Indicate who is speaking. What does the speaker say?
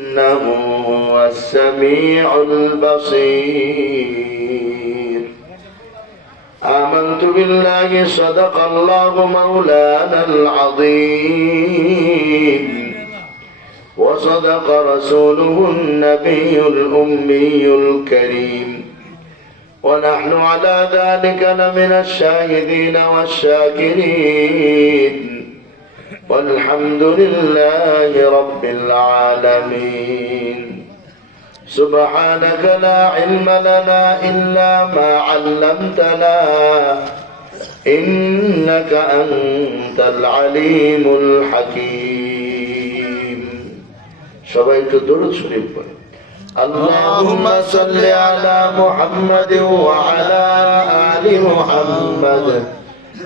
Speaker 1: إنه هو السميع البصير. آمنت بالله صدق الله مولانا العظيم. وصدق رسوله النبي الأمي الكريم. ونحن على ذلك لمن الشاهدين والشاكرين. والحمد لله رب العالمين سبحانك لا علم لنا إلا ما علمتنا إنك أنت العليم الحكيم شبيك الدرد شريف اللهم صل على محمد وعلى آل محمد